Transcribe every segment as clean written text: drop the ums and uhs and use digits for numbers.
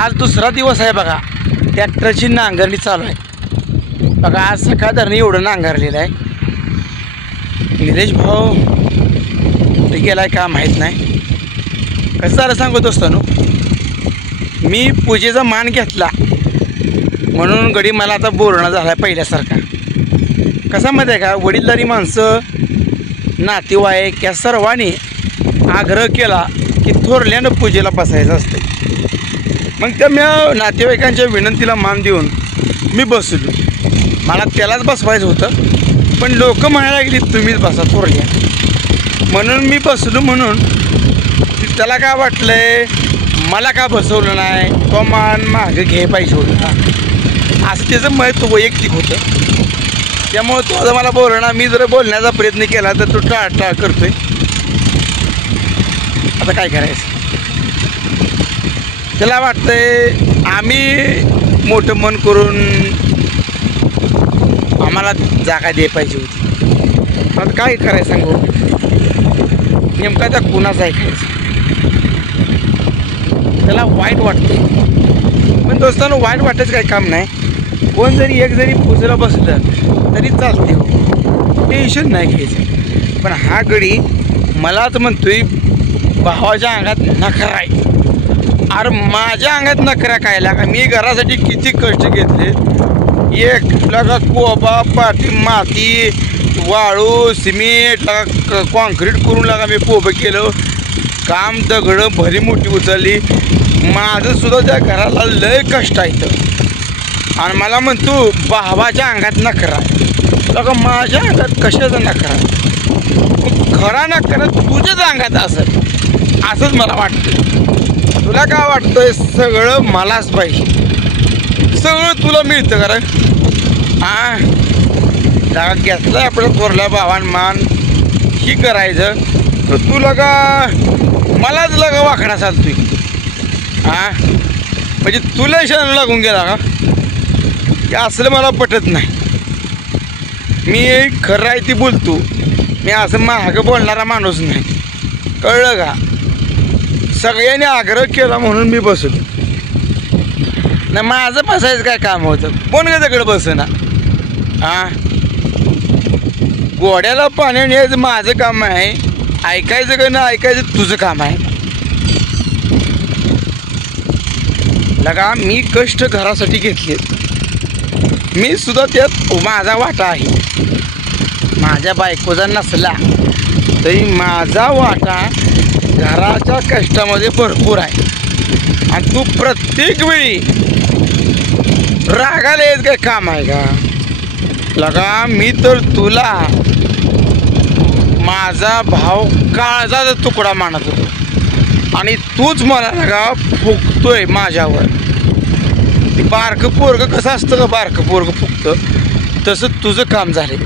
आज दुसरा दिवस आहे बघा, ट्रॅक्टरची नांगरणी चालू आहे बघा. आज सकाळधरणी एवढं नांगरलेलं आहे. निलेश भाऊ ते गेलाय का माहीत नाही. कसं झालं सांगू दोस्तांनो, मी पूजेचा मान घेतला म्हणून गडी मला आता बोलणं झाला आहे पहिल्यासारखा. कसा माहिती आहे का, वडीलधारी माणसं नातेवाईक या सर्वांनी आग्रह केला की थोरल्यानं पूजेला बसायचं असते. मग त्या मी नातेवाईकांच्या विनंतीला मान देऊन मी बसलो. मला त्यालाच बसवायचं होतं, पण लोक म्हणायला लागली तुम्हीच बसा थोरल्या, म्हणून मी बसलो. म्हणून त्याला काय वाटलं आहे, मला का बसवलं नाही, तो मान मागं घे पाहिजे होता, असं त्याचं मत वैयक्तिक होतं. त्यामुळं तो आता मला बोलणार, मी जर बोलण्याचा प्रयत्न केला तर तो टाळटाळ करतोय. आता काय करायचं, त्याला वाटतंय आम्ही मोठं मन करून आम्हाला जागा द्यायला पाहिजे होती. आता काय करायचं सांगू, नेमका त्या कुणाचं ऐकायचं, त्याला वाईट वाटतं. पण दोस्तांनो, वाईट वाटायचं काही काम नाही. कोण जरी एक जरी पूजेला बसलं तरी चालते हो, टेन्शन नाही घ्यायचं. पण हा गडी मला तर म्हणतोय भावाच्या अंगात नखरा आहे. अरे माझ्या अंगात नखरा काय लागा, मी घरासाठी किती कष्ट घेतले. एक लागा कोबा, पाठी, माती, वाळू, सिमेंट लागा, कॉन्क्रीट करून लागा मी कोबं केलं. काम दगडं भरी मोठी उचलली. माझं सुद्धा त्या घराला लय कष्ट आहे. आणि मला म्हणतो भावाच्या अंगात नखरा लागा, माझ्या अंगात कशाचा नखरा, खरा नखरा तुझ्याच अंगात असेल असंच मला वाटतं. तुला काय वाटतंय, सगळं मलाच पाहिजे, सगळं तुला मिळतं कारण हां जागा घेतलं आपलं थोरल्या भावान मान ही करायचं, तर तू लगा मलाच लगा वाकडा चालतोय. हां म्हणजे तुला क्षण लागून गेला का, हे असलं मला पटत नाही. मी खरं आहे ती बोलतो, मी असं मागं बोलणारा माणूस नाही, कळलं का. सगळ्यांनी आग्रह केला म्हणून मी बसलो ना. माझं बसायचं काय काम होतं, कोण का तिकडं बसना. हां गोड्याला पाणी न्यायचं माझं काम आहे, ऐकायचं का ना ऐकायचं तुझं काम आहे. लगा मी कष्ट घरासाठी घेतले, मी सुद्धा त्यात माझा वाटा आहे. माझ्या बायकोचा नसला तरी माझा वाटा घराच्या कष्टामध्ये भरपूर आहे. आणि तू प्रत्येक वेळी रागाला येत काय काम आहे का लगा. मी तर तुला माझा भाव काळजाचा तुकडा मानत होतो आणि तूच मला लगा फुकतोय माझ्यावर. ते बारकं पोरगं कसं असतं का, बारकं पोरगं फुकतं तसं तुझं काम झाले.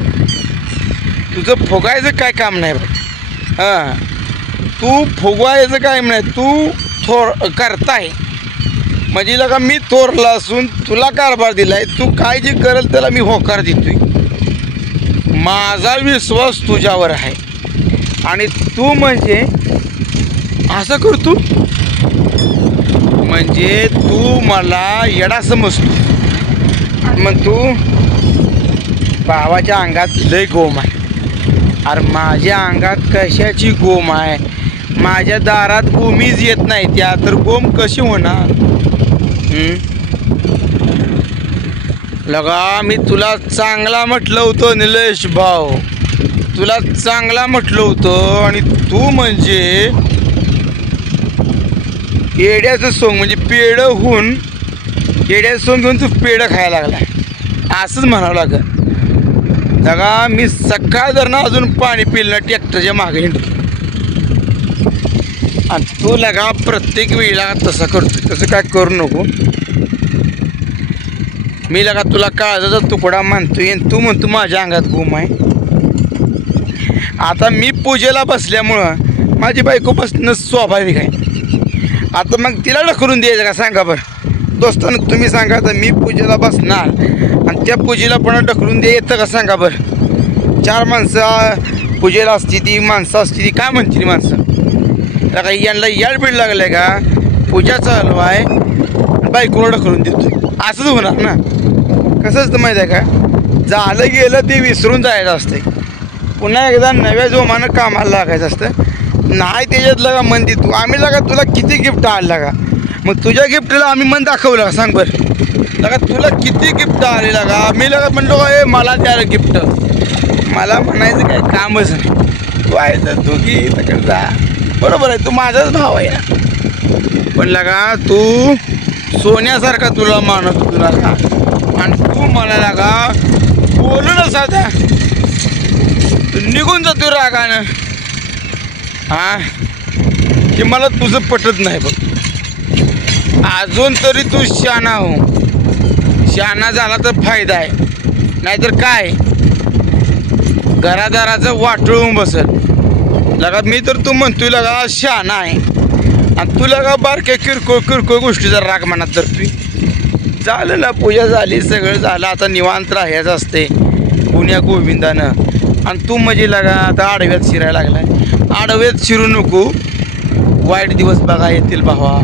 तुझं फुगायचं काय काम नाही बघ. हां तू फुगवायचं काय नाही, तू करताय म्हणजे लगा मी थोरला असून तुला कारभार दिलाय. तू काय जे करेल त्याला मी होकार देतोय. माझा विश्वास तुझ्यावर आहे आणि तू म्हणजे असं करतो म्हणजे तू मला येडा समजतो. मग तू भावाच्या अंगात लय गोम आहे. अरे माझ्या अंगात कशाची गोम आहे, माझ्या दारात गोमीच येत नाही, त्या तर गोम कशी होणार. लगा मी तुला चांगला म्हटलं होतं निलेश भाऊ, तुला चांगला म्हटलं होतं आणि तू म्हणजे येड्याचं सोंग म्हणजे पेढं होऊन येड्याचं सोंग घेऊन तू पेढं खायला लागला असंच म्हणावं लागलं. लगा मी सकाळ धरणं अजून पाणी पिलं ट्रॅक्टरच्या मागे हिंडतो आणि तू लगा प्रत्येक वेळेला तसं करतो. तसं काय करू नको. मी लगा तुला काळजाचा तुकडा मानतोय आणि तू म्हणतो माझ्या अंगात गोम आहे. आता मी पूजेला बसल्यामुळं माझी बायको बसणं स्वाभाविक आहे. आता मग तिला ढकलून द्यायचं का सांगा बरं दोस्तांनो, तुम्ही सांगा. तर मी पूजेला बसणार आणि त्या पूजेला पण ढकलून द्या येतं का सांगा बरं. 4 माणसं पूजेला असती, ती माणसं असती, ती काय म्हणते ती माणसं. काही यांना याड बीड लागलं का, पूजा चालू आहे बायकोला ढकलून देतो, असंच होणार ना. कसं असतं माहीत आहे का, झालं गेलं ते विसरून जायचं असते, पुन्हा एकदा नव्या जोमानं कामाला लागायचं असतं. नाही त्याच्यात लगा मन देतो आम्ही लगा, तुला किती गिफ्ट आलं लागा, मग तुझ्या गिफ्टला आम्ही मन दाखवलं सांग बरं लगा, तुला किती गिफ्ट आले लागा. मी लगा म्हणतो का ए मला द्यायला गिफ्ट, मला म्हणायचं काय कामच नाही. तू आहे तर तू घे तिकडे जा, बरोबर आहे, तू माझाच भाव आहे. पण लगा तू सोन्यासारखा तुला मानत होतो लागा, आणि तू मला लागा बोलू ना साधा, तू निघून जातो रागानं. हा की मला तुझं पटत नाही बघ. अजून तरी तू शहाणा हो, शहाणा झाला तर फायदा आहे, नाहीतर काय घरादाराचं वाटळून बसल लगा. मी तर तू म्हणतोय लगा शहाणा आहे, आणि तू लगा बारक्या किरकोळ गोष्टीचा राग मनात धरतोय. झालं ना, पूजा झाली, सगळं झालं, आता निवांत राहायचं असते पुण्या गोविंदानं. आणि तू म्हणजे लगा आता आडव्यात शिरायला लागलाय. आडव्यात शिरू नको, वाईट दिवस बघा येतील भावा.